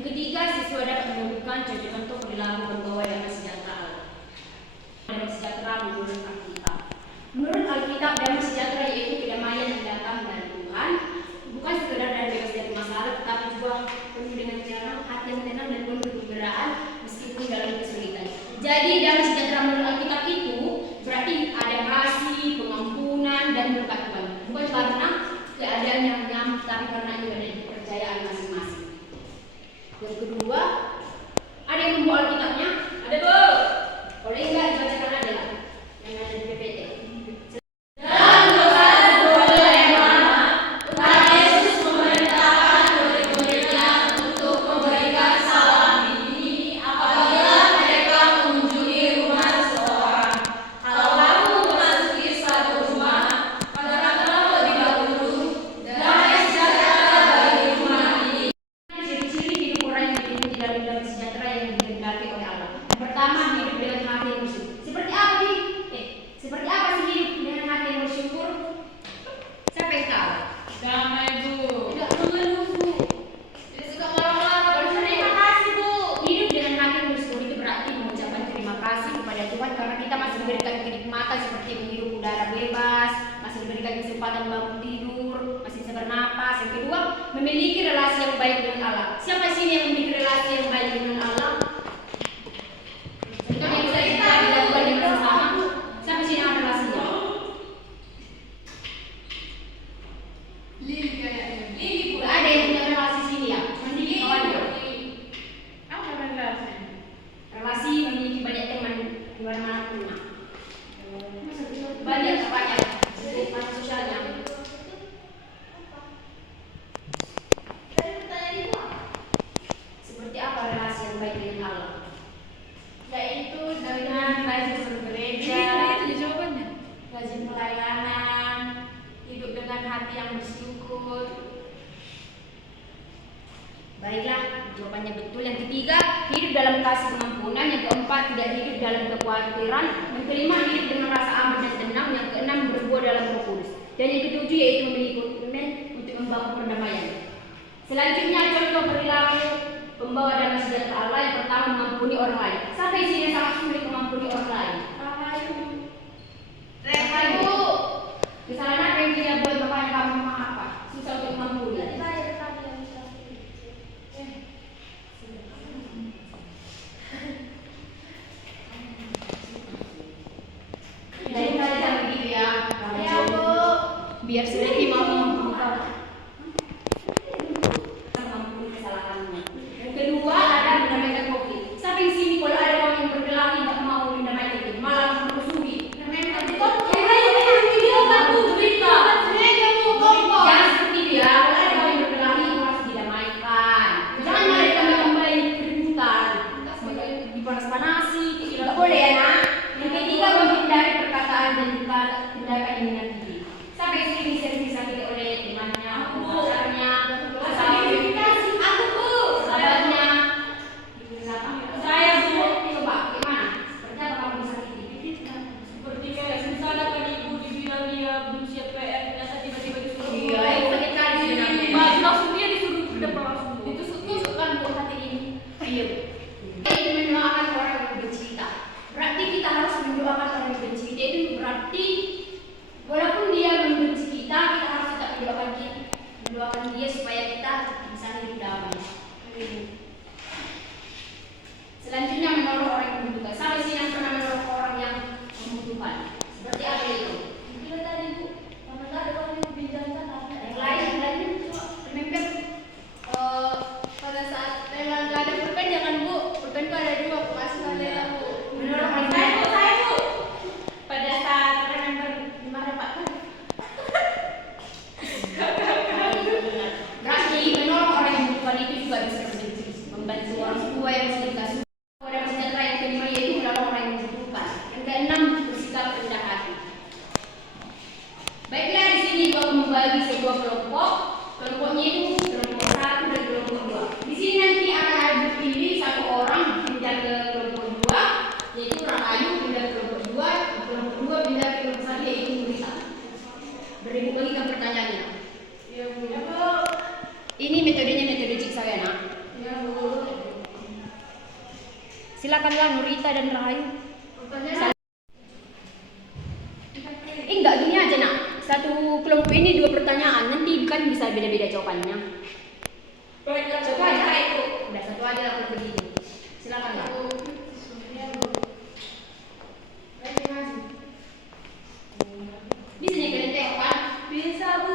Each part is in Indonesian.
Yang ketiga, siswa dapat menunjukkan contoh-contoh perilaku pembawa damai sejahtera Allah. Damai sejahtera menurut Alkitab. Menurut Alkitab, damai sejahtera yaitu kedamaian yang datang dari Tuhan, bukan sekedar dari bebas dari masalah, tetapi juga penuh dengan ketenangan, hati yang tenang dan penuh kegembiraan meskipun dalam kesulitan. Jadi damai sejahtera menurut Alkitab itu berarti ada kasih, pengampunan, dan berkat Tuhan. Bukan karena keadaan yang nyam, tapi karena itu ada kepercayaan masing-masing. Yang kedua, ada yang membawa Alkitabnya? Ada, Bu. Boleh enggak dibacakan aja lah yang ada di PPT. Memiliki relasi yang baik dengan Allah. Siapa sini yang memiliki relasi yang baik dengan Allah? Contoh yang bisa kita dilakukan dengan sesama. Siapa sini yang ada relasinya? Lili kayaknya. Lili pula ada yang punya relasi sini ya. Memiliki kawannya. Apa relasi? Relasi memiliki banyak teman di mana-mana pun. Banyak banyak sosialnya. Rajin pelayanan, hidup dengan hati yang bersyukur. Baiklah, jawabannya betul. Yang ketiga, hidup dalam kasih pengampunan. Yang keempat, tidak hidup dalam kekhawatiran. Yang kelima, hidup dengan rasa aman dan tenang. Yang keenam, berbuah dalam Roh Kudus. Dan yang ketujuh yaitu memiliki komitmen untuk membangun perdamaian. Selanjutnya, contoh perilaku pembawa damai sejahtera Allah. Yang pertama, mengampuni orang lain. Siapa di sini sangat sulit mengampuni orang lain? Ibu, kesalahan apa yang dia buat makanya kamu memang apa? Susah untuk mengampuni. Jadi kalian begitu ya? Ya, Bu. Biar sedikit mau mengampuni kesalahannya. Yang kedua ada mendamaikan konflik. Sampai sini kalau ada orang yang berkelahi tidak mau mendamaikan itu, malah memusuhi. Selanjutnya menolong orang yang membutuhkan. Sampai sini yang pernah menolong orang yang membutuhkan. Seperti apa itu? Kita tadi Bu, ada orang yang pinjamkan apa? Yang lain coba remember. Pada saat Lela nggak ada pulpen jangan Bu. Pulpen itu ada dua, aku kasih ke Lela Bu. Menolong orang lain. Saya Bu. Pada saat remember dimana Pak kan? Berarti menolong orang yang membutuhkan itu juga bisa membantu orang tua yang sedih kasih. Baiklah, di sini gua membagi sebuah kelompok. Kelompoknya itu kelompok 1 dan kelompok 2. Di sini nanti akan dipilih satu orang pindah ke kelompok 2, yaitu Rahayu pindah ke kelompok 2, kelompok 2 pindah ke kelompok 1 yaitu Murita. Beribu lagi ke pertanyaannya. Ya Bu. Ini metodenya metode Cik Sawyana. Silakanlah Nurita dan Rahayu. Enggak, gini aja nak. Satu kelompok ini 2 pertanyaan, nanti kan bisa beda-beda jawabannya. Satu aja itu. Udah satu aja lah kalau begini. Silakanlah. Bisa nih kalian tengok kan? Bisa bu.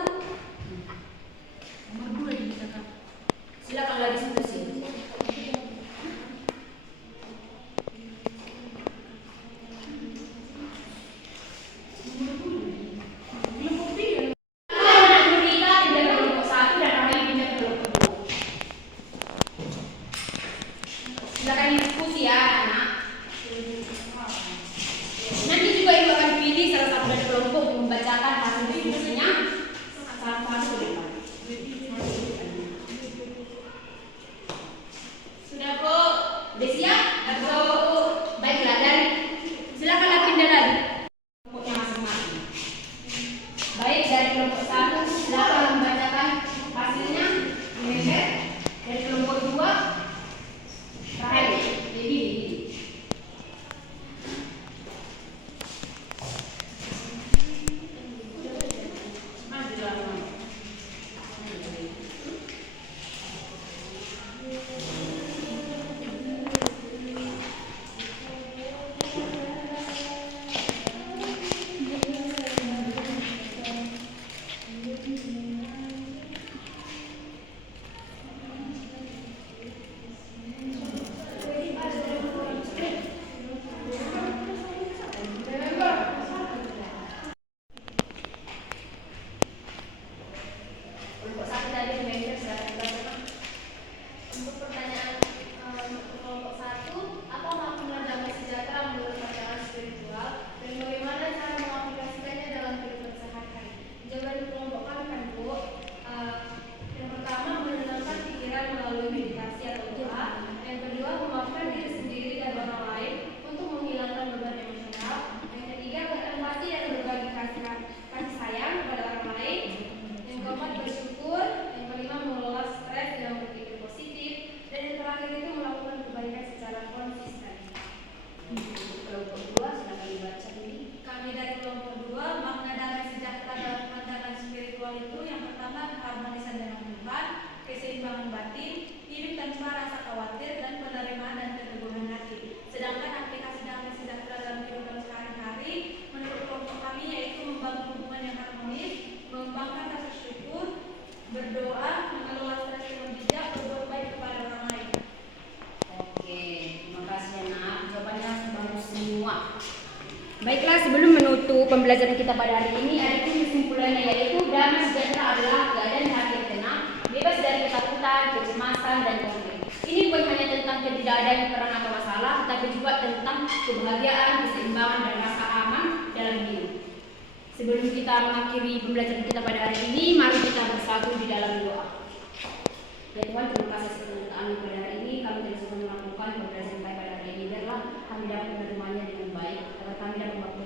Nomor 2 di kita kan. Silakanlah diskusi. Silakan diskusi ya anak. Nanti juga ibu akan pilih salah satu dari kelompok untuk membacakan hasil diskusinya. Satu ke depan. Sudah bu? Udah siap? Atau baiklah dari silakanlah pindah lagi kelompoknya masing-masing. Baik dari kelompok 1 silakan membacakan hasilnya. Dari kelompok 2 Rahel, jadi keseimbangan batin, hidup tanpa rasa khawatir dan penerimaan dan keteguhan hati. Sedangkan aplikasi damai sejahtera dalam kehidupan sehari-hari menurut kelompok kami yaitu membangun hubungan yang harmonis, mengembangkan rasa syukur, berdoa, mengelola stres dengan bijak, berbuat baik kepada orang lain. Oke, terima kasih anak. Jawabannya bagus semua. Baiklah, sebelum menutup pembelajaran kita pada hari ini, ada kesimpulannya yaitu damai sejahtera adalah keadaan hati yang tenang, bebas dari ketakutan, kecemasan, dan konflik. Ini bukan hanya tentang ketidakadaan perang atau masalah, tetapi juga tentang kebahagiaan, keseimbangan, dan rasa aman dalam hidup. Sebelum kita mengakhiri pembelajaran kita pada hari ini, mari kita bersatu di dalam doa. Ya Tuhan, terima kasih atas penyertaan pada hari ini. Kami tidak sempat melakukan pembelajaran pada hari ini. Biarlah kami dapat menerimanya dengan baik, agar kami dapat membuat